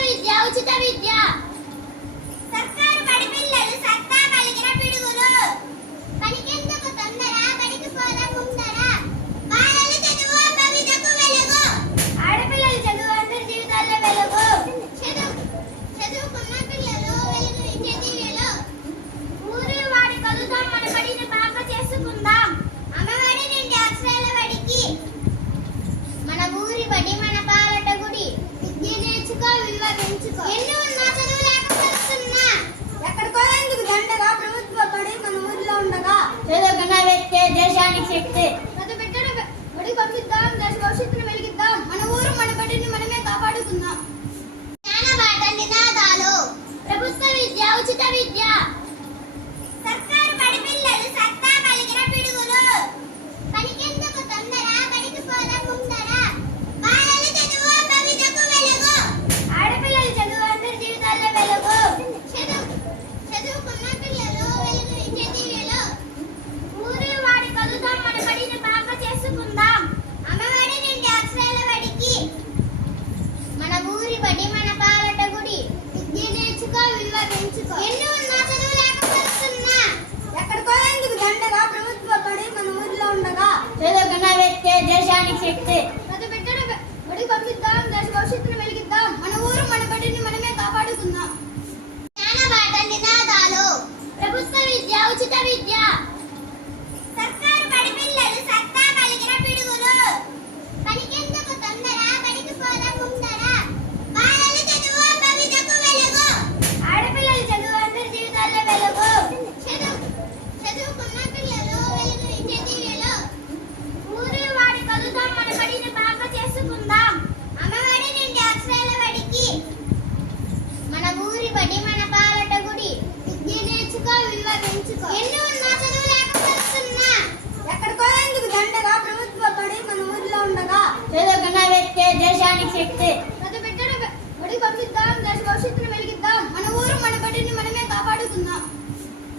విద్య ఉచిత విద్య సర్కారు బడి పిల్లలు సత్తా కలిగిన పిడుగులు పనికెందుకు తొందర బడికి పోదా ముందర బాలల చదువు భవితకు వెలుగు ఆడపిల్లల చదువు అందరి జీవితాల్లో వెలుగు చదువుకున్న పిల్లలు వెలుగు ఇచ్చే దివ్యలు ఊరి వాడి కలుద్దాం మన బడిని బాగా చేసుకుందాం అమ్మఒడి నుండి అక్షరాల బడికి మన ఊరి బడి మన పాలట గుడి విద్య నేర్చుకో విలువ పెంచుకో ఎన్ని ఉన్నా చదువు లేకపోతున్నా ఎక్కడికో ఎందుకు దండగా ప్రభుత్వ బడి మన ఊరిలో ఉండగా చదువుకున్న వ్యక్తే దేశానికి శక్తి ప్రతి బిడ్డను బడికి పంపిద్దాం దేశ భవిష్యత్తును వెలిగిద్దాం మన ఊరు మన బడిని మనమే కాపాడుకుందాం జ్ఞానబాట నినాదాలు ప్రభుత్వ విద్య ఉచిత విద్య సర్కారు బడి పిల్లలు సత్తా కలిగిన పిడుగులు పనికెందుకు తొందర బడికి పోదా ముందర బాలల చదువు భవితకు వెలుగు ఆడపిల్లల చదువు అందరి జీవితాల్లో వెలుగు చదువుకున్న పిల్లలు వెలుగు ఇచ్చే దివ్యలు ఊరి వాడి కలుద్దాం మన బడిని బాగా చేసుకుందాం అమ్మఒడి నుండి అక్షరాల బడికి మన ఊరి బడి మన పాలట గుడి విద్య నేర్చుకో విలువ పెంచుకో ఎన్ని ఉన్నా చదువు లేకపోతున్నా ఎక్కడికో ఎందుకు దండగా ప్రభుత్వ బడి మన ఊరిలో ఉండగా చదువుకున్న వ్యక్తే దేశానికి శక్తి ప్రతి బిడ్డను బడికి పంపిద్దాం దేశ భవిష్యత్తును వెలిగిద్దాం మన ఊరు మన బడిని మనమే కాపాడుకుందాం జ్ఞానబాట నినాదాలు ప్రభుత్వ విద్య ఉచిత విద్య సర్కారు బడి పిల్లలు సత్తా కలిగిన పిడుగులు పనికెందుకు తొందర బడికి పోదా ముందర బాలల చదువు భవితకు వెలుగు ఆడపిల్లల చదువు అందరి జీవితాల్లో వెలుగు చదువుకున్న పిల్లలు వెలుగు ఇచ్చే దివ్యలు ఊరి వాడి కలుద్దాం మన బడిని బాగా చేసుకుందాం అమ్మఒడి నుండి అక్షరాల బడికి మన ఊరి బడి మన పాలట గుడి విద్య నేర్చుకో విలువ పెంచుకో ఎన్ని ఉన్నా చదువు లేకపోతున్నా ఎక్కడికో ఎందుకు దండగా ప్రభుత్వ బడి మన ఊరిలో ఉండగా చదువుకున్న వ్యక్తే దేశానికి శక్తి